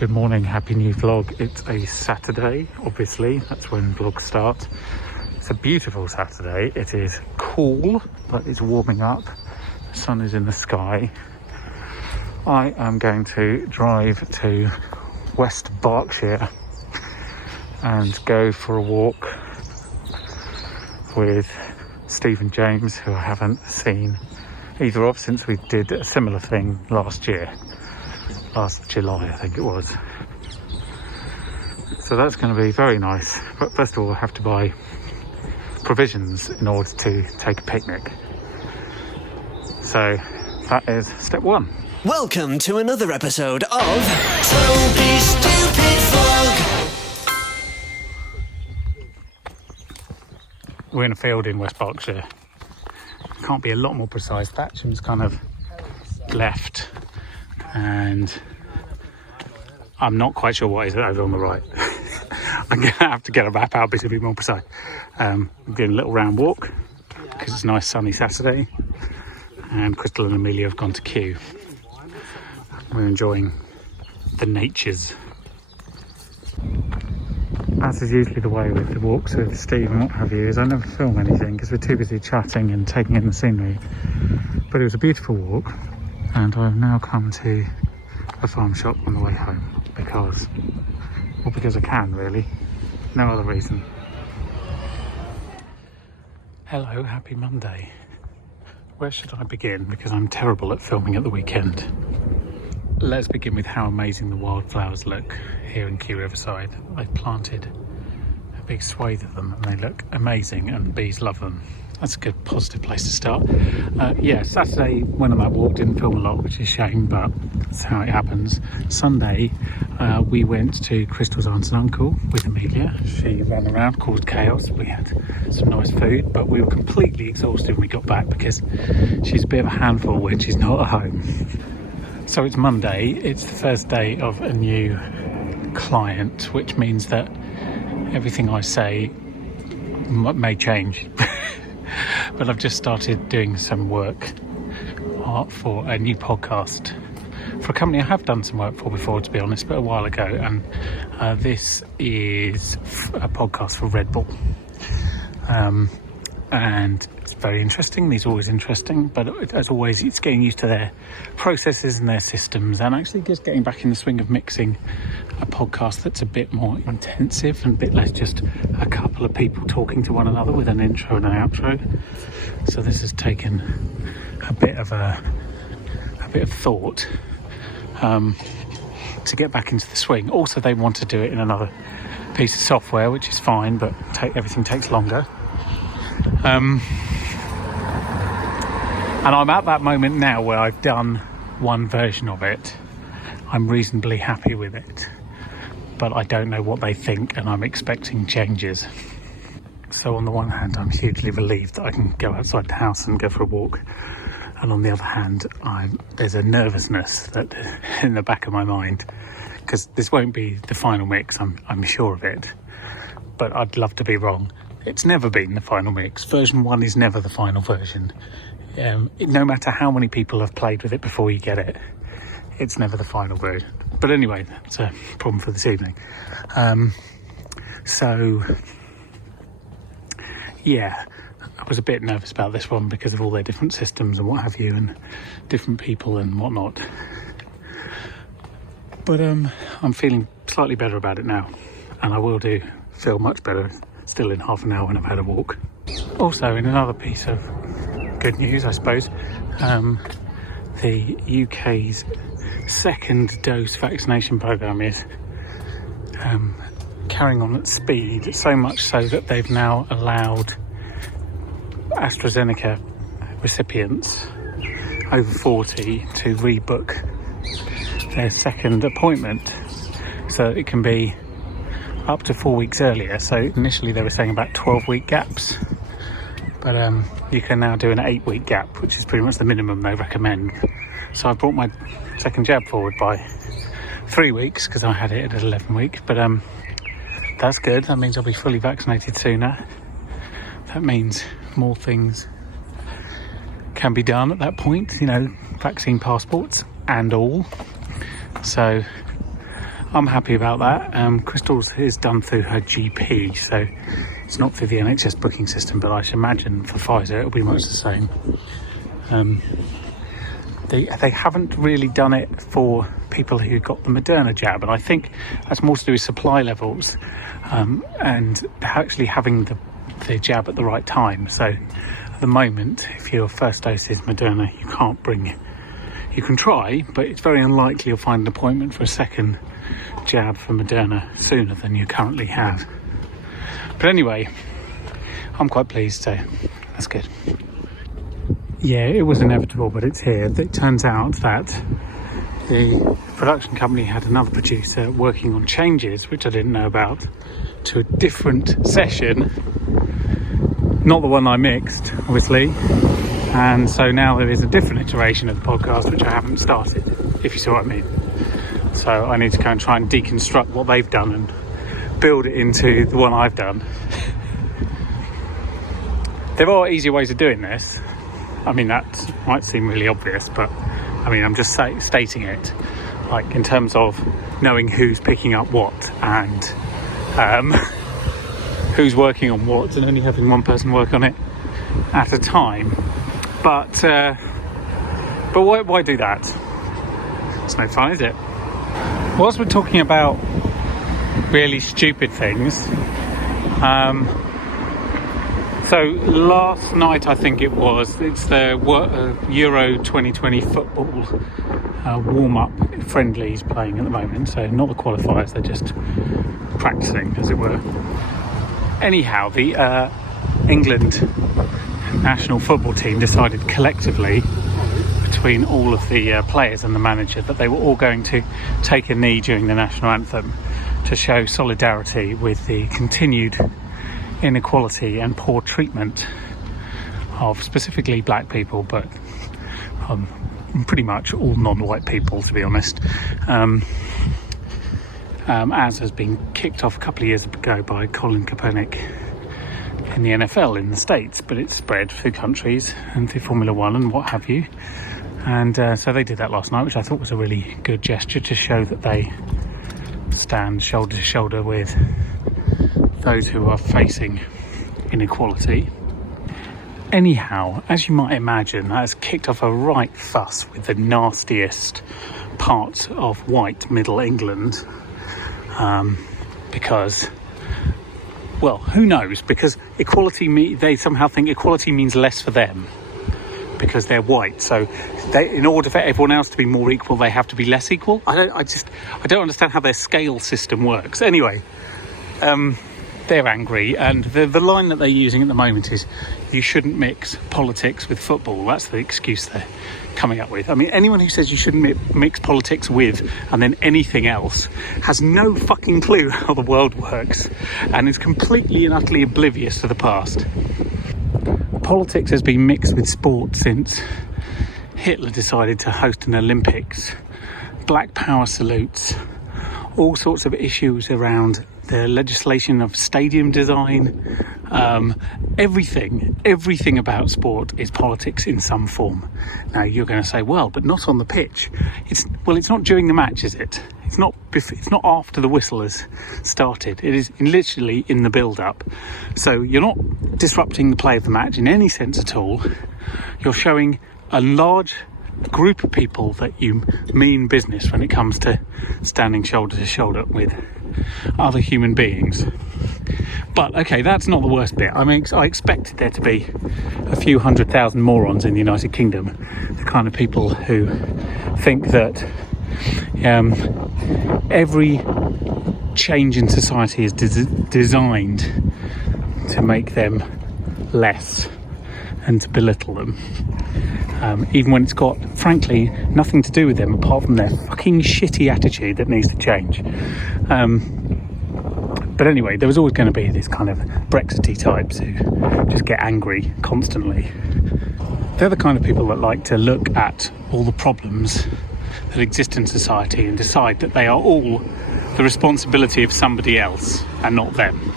Good morning, happy new vlog. It's a Saturday, obviously, that's when vlogs start. It's a beautiful Saturday. It is cool, but it's warming up. The sun is in the sky. I am going to drive to West Berkshire and go for a walk with Steve and James, who I haven't seen either of since we did a similar thing last July, I think it was. So that's going to be very nice. But first of all, I have to buy provisions in order to take a picnic. So that is step one. Welcome to another episode of Toby's Stupid Vlog. We're in a field in West Berkshire. Can't be a lot more precise. Thatcham's kind of left, and I'm not quite sure what is over on the right. I'm gonna have to get a map out to be more precise. I'm doing a little round walk because it's a nice sunny Saturday, and Crystal and Amelia have gone to Kew. We're enjoying the natures. As is usually the way with the walks with Steve and what have you, is I never film anything because we're too busy chatting and taking in the scenery. But it was a beautiful walk, and I've now come to a farm shop on the way home because I can, really. No other reason. Hello, happy Monday. Where should I begin? Because I'm terrible at filming at the weekend. Let's begin with how amazing the wildflowers look here in Kew Riverside. I've planted a big swathe of them and they look amazing, and the bees love them. That's a good positive place to start. Saturday when I'm at walk didn't film a lot, which is a shame, but that's how it happens. Sunday we went to Crystal's aunt and uncle with Amelia. She ran around, caused chaos. We had some nice food, but we were completely exhausted when we got back because she's a bit of a handful when she's not at home. So it's Monday, it's the first day of a new client, which means that everything I say may change. But I've just started doing some work for a new podcast for a company I have done some work for before, to be honest, but a while ago. And this is a podcast for Red Bull. And it's very interesting. These are always interesting, but as always, it's getting used to their processes and their systems, and actually just getting back in the swing of mixing a podcast that's a bit more intensive and a bit less just a couple of people talking to one another with an intro and an outro. So this has taken a bit of thought to get back into the swing. Also, they want to do it in another piece of software, which is fine, but everything takes longer. And I'm at that moment now where I've done one version of it. I'm reasonably happy with it, but I don't know what they think, and I'm expecting changes. So on the one hand, I'm hugely relieved that I can go outside the house and go for a walk, and on the other hand, there's a nervousness that in the back of my mind, because this won't be the final mix, I'm sure of it, but I'd love to be wrong. It's never been the final mix. Version 1 is never the final version. No matter how many people have played with it before you get it, it's never the final version. But anyway, that's a problem for this evening. I was a bit nervous about this one because of all their different systems and what have you, and different people and whatnot. But I'm feeling slightly better about it now, and I will feel much better still in half an hour when I've had a walk. Also, in another piece of good news, I suppose, the UK's second dose vaccination programme is carrying on at speed, so much so that they've now allowed AstraZeneca recipients over 40 to rebook their second appointment, so it can be up to 4 weeks earlier. So initially they were saying about 12-week gaps, but you can now do an 8-week gap, which is pretty much the minimum they recommend. So I brought my second jab forward by 3 weeks because I had it at 11 week, but that's good. That means I'll be fully vaccinated sooner. That means more things can be done at that point, vaccine passports and all. So I'm happy about that. Crystal's is done through her GP, so it's not through the NHS booking system, but I should imagine for Pfizer it'll be much the same. They haven't really done it for people who got the Moderna jab, and I think that's more to do with supply levels and actually having the jab at the right time. So at the moment, if your first dose is Moderna, you can try, but it's very unlikely you'll find an appointment for a second jab for Moderna sooner than you currently have. But anyway, I'm quite pleased, so that's good. Yeah, it was inevitable, but it's here. It turns out that the production company had another producer working on changes, which I didn't know about, to a different session, not the one I mixed, obviously. And so now there is a different iteration of the podcast, which I haven't started, if you see what I mean. So I need to go and try and deconstruct what they've done and build it into the one I've done. There are easier ways of doing this. I mean, that might seem really obvious, but I mean, I'm just stating it, like in terms of knowing who's picking up what and who's working on what, and only having one person work on it at a time. But why do that? It's no fun, is it? Whilst we're talking about really stupid things, so last night I think it's the Euro 2020 football warm-up friendlies playing at the moment, so not the qualifiers, they're just practicing, as it were. Anyhow, the England national football team decided collectively, between all of the players and the manager, that they were all going to take a knee during the national anthem to show solidarity with the continued inequality and poor treatment of specifically black people, but pretty much all non-white people, to be honest, as has been kicked off a couple of years ago by Colin Kaepernick in the NFL in the States, but it's spread through countries and through Formula One and what have you. And so they did that last night, which I thought was a really good gesture to show that they stand shoulder to shoulder with those who are facing inequality. Anyhow, as you might imagine, that has kicked off a right fuss with the nastiest parts of white Middle England, because, well, who knows? Because they somehow think equality means less for them because they're white. So in order for everyone else to be more equal, they have to be less equal. I don't understand how their scale system works. Anyway, they're angry, and the line that they're using at the moment is you shouldn't mix politics with football. That's the excuse they're coming up with. I mean, anyone who says you shouldn't mix politics with and then anything else has no fucking clue how the world works and is completely and utterly oblivious to the past. Politics has been mixed with sport since Hitler decided to host an Olympics, Black Power salutes, all sorts of issues around the legislation of stadium design. Everything about sport is politics in some form. Now you're going to say, well, but not on the pitch. It's not during the match, is it? It's not after the whistle has started. It is literally in the build-up. So you're not disrupting the play of the match in any sense at all. You're showing a large group of people that you mean business when it comes to standing shoulder to shoulder with other human beings. But okay, that's not the worst bit. I mean, I expected there to be a few 100,000 morons in the United Kingdom, the kind of people who think that every change in society is designed to make them less and to belittle them, even when it's got, frankly, nothing to do with them apart from their fucking shitty attitude that needs to change. But anyway, there was always going to be this kind of Brexity types who just get angry constantly. They're the kind of people that like to look at all the problems that exist in society and decide that they are all the responsibility of somebody else and not them.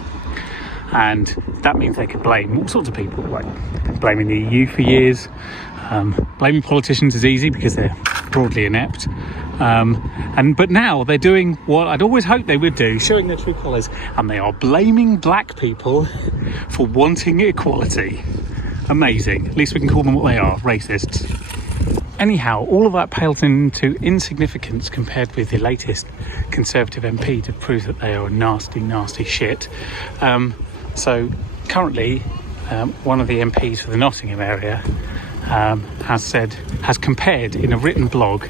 And that means they could blame all sorts of people, like blaming the EU for years. Blaming politicians is easy because they're broadly inept. But now they're doing what I'd always hoped they would do, showing their true colours, and they are blaming black people for wanting equality. Amazing. At least we can call them what they are, racists. Anyhow, all of that pales into insignificance compared with the latest Conservative MP to prove that they are a nasty, nasty shit. So currently, one of the MPs for the Nottingham area has compared in a written blog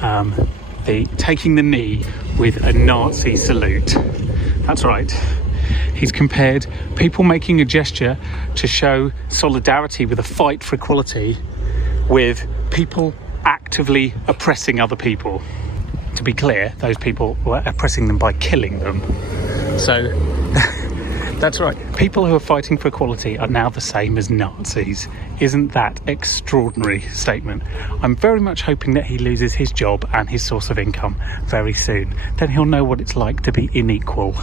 the taking the knee with a Nazi salute. That's right. He's compared people making a gesture to show solidarity with a fight for equality with people actively oppressing other people. To be clear, those people were oppressing them by killing them. So that's right. People who are fighting for equality are now the same as Nazis. Isn't that extraordinary statement? I'm very much hoping that he loses his job and his source of income very soon. Then he'll know what it's like to be unequal.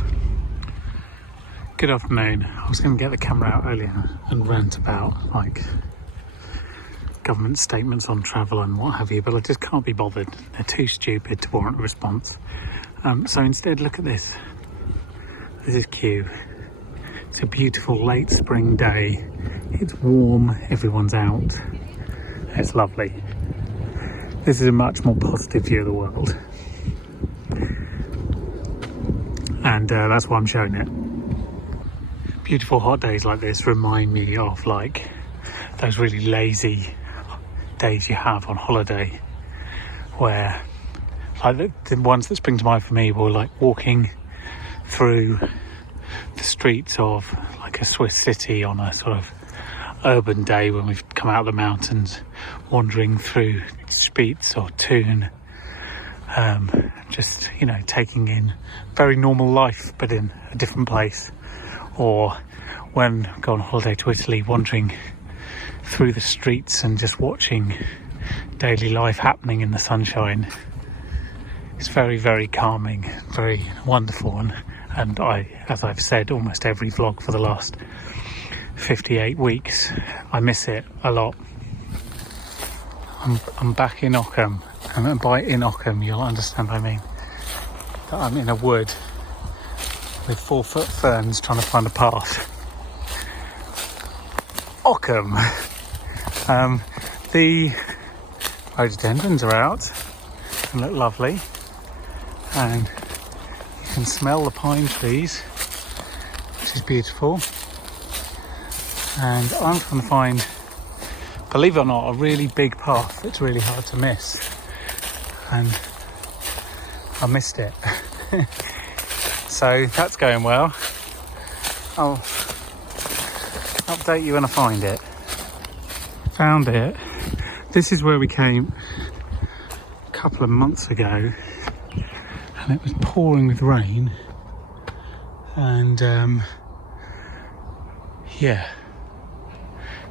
Good afternoon. I was going to get the camera out earlier and rant about government statements on travel and what have you, but I just can't be bothered. They're too stupid to warrant a response. So instead, look at this. This is Kew. It's a beautiful late spring day. It's warm, everyone's out. It's lovely. This is a much more positive view of the world. And that's why I'm showing it. Beautiful hot days like this remind me of those really lazy days you have on holiday, where the ones that spring to mind for me were walking through the streets of a Swiss city on a sort of urban day when we've come out of the mountains, wandering through Spitz or Thun, just taking in very normal life but in a different place. Or when I go on holiday to Italy, wandering through the streets and just watching daily life happening in the sunshine. It's very, very calming, very wonderful, and I, as I've said almost every vlog for the last 58 weeks, I miss it a lot. I'm back in Ockham, and by in Ockham you'll understand what I mean. That I'm in a wood with 4-foot ferns trying to find a path. Ockham. The rhododendrons are out and look lovely, and you can smell the pine trees, which is beautiful. And I'm trying to find, believe it or not, a really big path that's really hard to miss, and I missed it. So that's going well. I'll update you when I find it. Found it. This is where we came a couple of months ago, and it was pouring with rain, and yeah,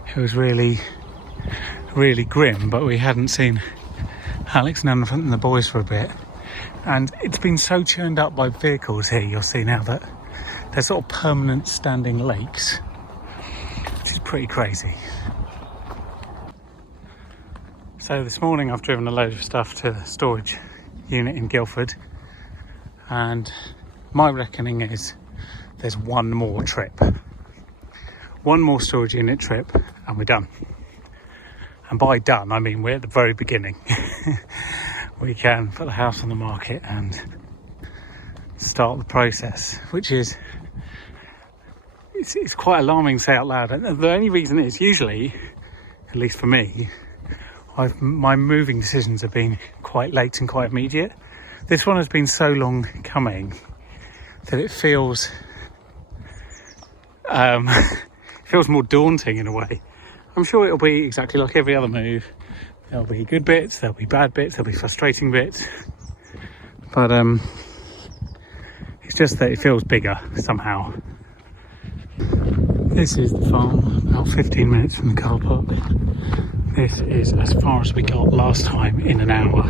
it was really, really grim. But we hadn't seen Alex and Anna and the boys for a bit, and it's been so churned up by vehicles here. You'll see now that they're sort of permanent standing lakes, which is pretty crazy. So this morning I've driven a load of stuff to the storage unit in Guildford, and my reckoning is there's one more trip. One more storage unit trip and we're done. And by done, I mean we're at the very beginning. We can put the house on the market and start the process, which is, it's quite alarming to say out loud. And the only reason is usually, at least for me, my moving decisions have been quite late and quite immediate. This one has been so long coming that it feels more daunting in a way. I'm sure it'll be exactly like every other move. There'll be good bits, there'll be bad bits, there'll be frustrating bits, but it's just that it feels bigger somehow. This is the farm, about 15 minutes from the car park. This is as far as we got last time in an hour.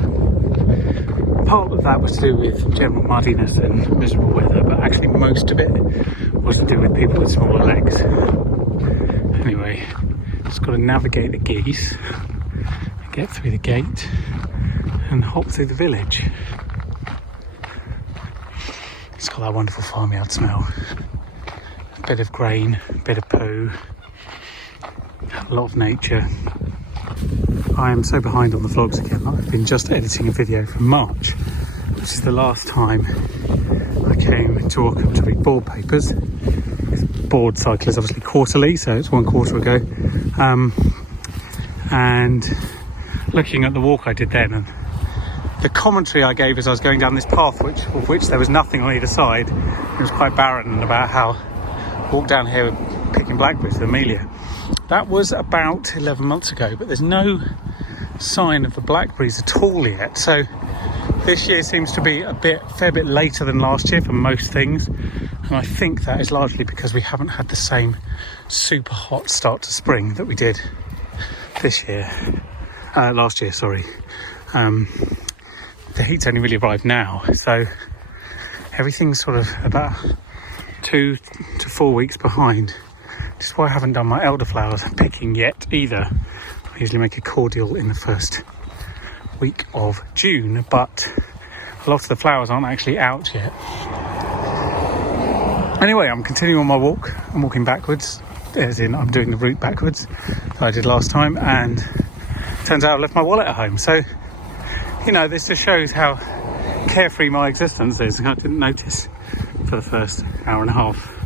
Part of that was to do with general muddiness and miserable weather, but actually most of it was to do with people with smaller legs. Anyway, just got to navigate the geese, get through the gate, and hop through the village. It's got that wonderful farmyard smell. A bit of grain, a bit of poo, a lot of nature. I am so behind on the vlogs again. I've been just editing a video from March, which is the last time I came to Ockham to read board papers. This board cycle is obviously quarterly, so it's 1 quarter ago. And looking at the walk I did then, and the commentary I gave as I was going down this path, of which there was nothing on either side. It was quite barren, about how I walked down here picking blackberries with Amelia. That was about 11 months ago, but there's no sign of the blackberries at all yet. So this year seems to be a fair bit later than last year for most things. And I think that is largely because we haven't had the same super hot start to spring that we did last year, sorry. The heat's only really arrived now, so everything's sort of about 2 to 4 weeks behind. This is why I haven't done my elderflowers picking yet either. I usually make a cordial in the first week of June, but a lot of the flowers aren't actually out yet. Anyway, I'm continuing on my walk. I'm walking backwards, as in I'm doing the route backwards that I did last time, and it turns out I left my wallet at home. So, you know, this just shows how carefree my existence is. I didn't notice for the first hour and a half.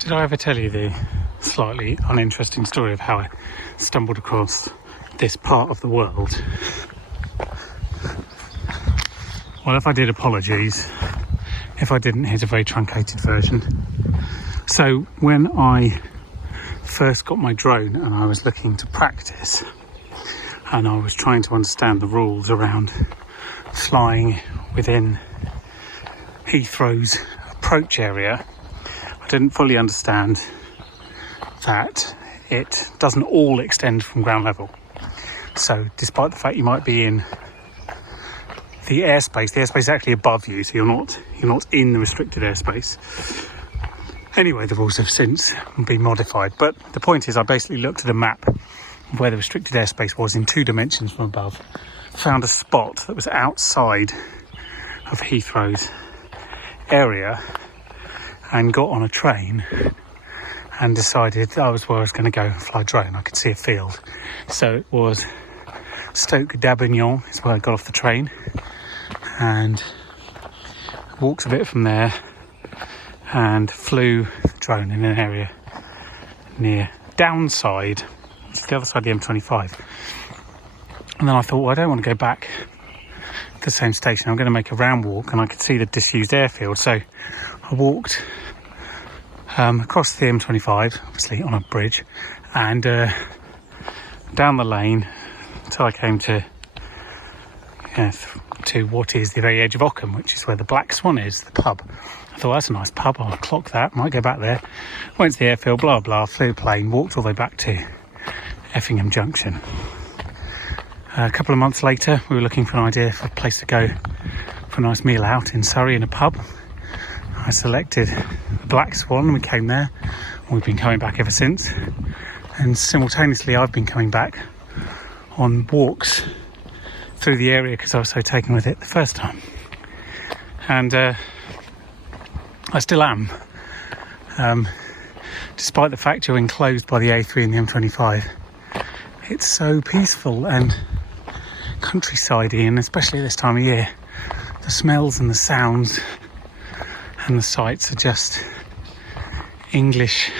Did I ever tell you the slightly uninteresting story of how I stumbled across this part of the world? Well, if I did, apologies. If I didn't, here's a very truncated version. So when I first got my drone and I was looking to practice, and I was trying to understand the rules around flying within Heathrow's approach area, I didn't fully understand that it doesn't all extend from ground level. So despite the fact you might be in the airspace is actually above you, so you're not in the restricted airspace. Anyway, the rules have since been modified, but the point is I basically looked at a map of where the restricted airspace was in 2 dimensions from above, found a spot that was outside of Heathrow's area, and got on a train and decided that was where I was going to go and fly a drone. I could see a field. So it was Stoke d'Abignon is where I got off the train, and walked a bit from there and flew the drone in an area near Downside, which is the other side of the M25. And then I thought, well, I don't want to go back to the same station. I'm going to make a round walk, and I could see the disused airfield. So I walked across the M25, obviously on a bridge, and down the lane until I came to what is the very edge of Ockham, which is where the Black Swan is, the pub. I thought, that's a nice pub, I'll clock that, might go back there. Went to the airfield, blah blah, flew a plane, walked all the way back to Effingham Junction. A couple of months later, we were looking for an idea for a place to go for a nice meal out in Surrey in a pub. I selected the Black Swan and we came there, and we've been coming back ever since. And simultaneously I've been coming back on walks through the area because I was so taken with it the first time. And I still am. Despite the fact you're enclosed by the A3 and the M25, it's so peaceful and countryside-y, and especially this time of year, the smells and the sounds and the sights are just English,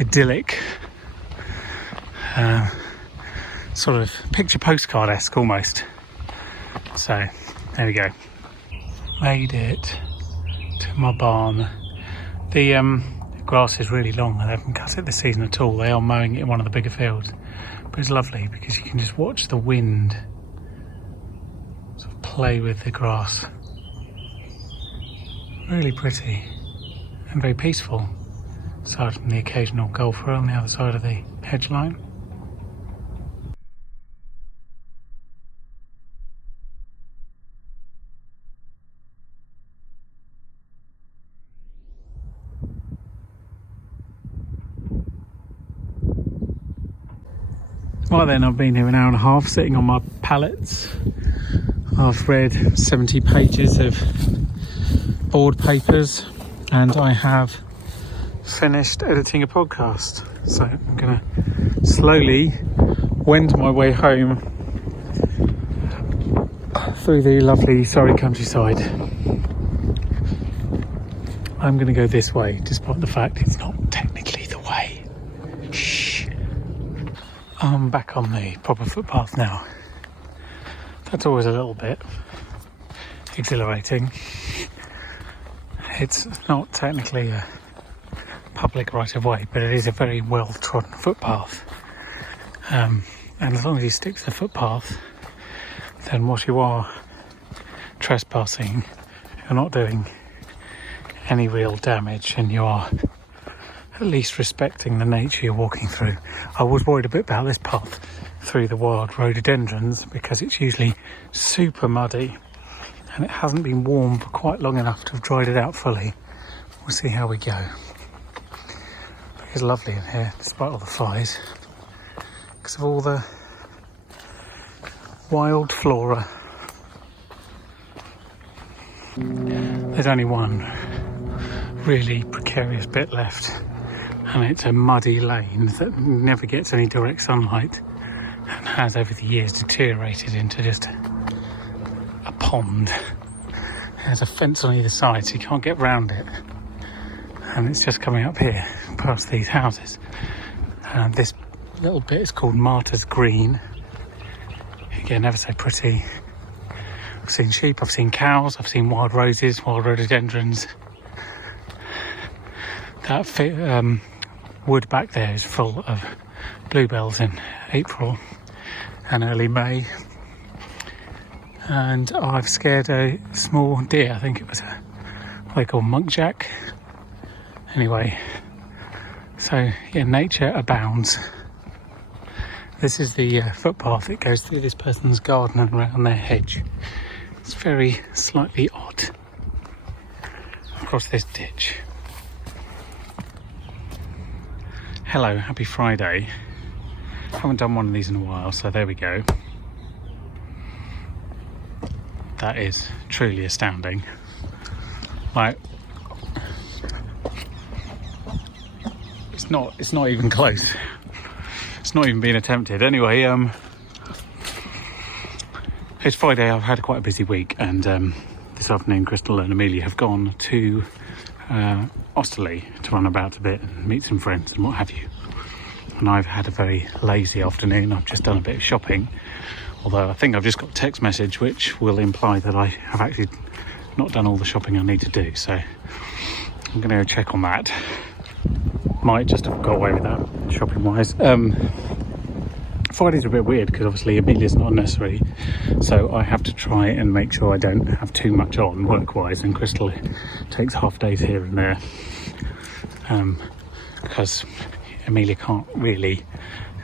idyllic, sort of picture postcard-esque almost. So there we go. Made it to my barn. The grass is really long and they haven't cut it this season at all. They are mowing it in one of the bigger fields, but it's lovely because you can just watch the wind sort of play with the grass. Really pretty. and very peaceful, aside from the occasional golfer on the other side of the hedge line. Well then, I've been here an hour and a half sitting on my pallets. I've read 70 pages of board papers and I have finished editing a podcast. So I'm going to slowly wend my way home through the lovely Surrey countryside. I'm going to go this way, despite the fact it's not technically the way. Shh. I'm back on the proper footpath now. That's always a little bit exhilarating. It's not technically a public right of way, but it is a very well trodden footpath. And as long as you stick to the footpath, then what you are trespassing, you're not doing any real damage, and you are at least respecting the nature you're walking through. I was worried a bit about this path through the wild rhododendrons because it's usually super muddy and it hasn't been warm for quite long enough to have dried it out fully. We'll see how we go. It's lovely in here despite all the flies because of all the wild flora. There's only one really precarious bit left, and it's a muddy lane that never gets any direct sunlight and has over the years deteriorated into just a pond. There's a fence on either side so you can't get round it, and it's just coming up here past these houses. And this little bit is called Martyr's Green. Again, ever so pretty. I've seen sheep, I've seen cows, I've seen wild roses, wild rhododendrons. That wood back there is full of bluebells in April and early May. And I've scared a small deer, I think it was what they call munkjack. Anyway, so yeah, nature abounds. This is the footpath that goes through this person's garden and around their hedge. It's very slightly odd. Across this ditch. Hello, happy Friday. Haven't done one of these in a while, so there we go. That is truly astounding. Like, it's not even close. It's not even been attempted. Anyway, it's Friday. I've had quite a busy week, and this afternoon Crystal and Amelia have gone to Osterley to run about a bit and meet some friends and what have you. And I've had a very lazy afternoon. I've just done a bit of shopping, although I think I've just got a text message which will imply that I have actually not done all the shopping I need to do, so I'm going to go check on that. Might just have got away with that shopping wise. Fridays are a bit weird because obviously Amelia's not a nursery, so I have to try and make sure I don't have too much on work wise, and Crystal takes half days here and there because Amelia can't really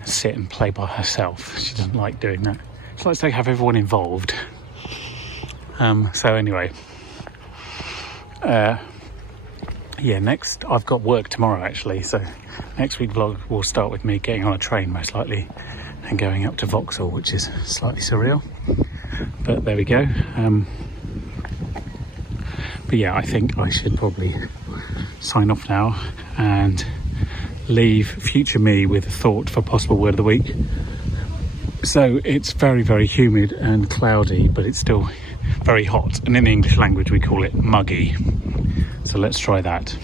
sit and play by herself. She doesn't like doing that. She likes to have everyone involved. So anyway, yeah, next I've got work tomorrow actually, so next week vlog will start with me getting on a train most likely and going up to Vauxhall, which is slightly surreal, but there we go. But yeah, I think I should probably sign off now and leave future me with a thought for possible word of the week. So it's very, very humid and cloudy, but it's still very hot, and in the English language we call it muggy. So let's try that.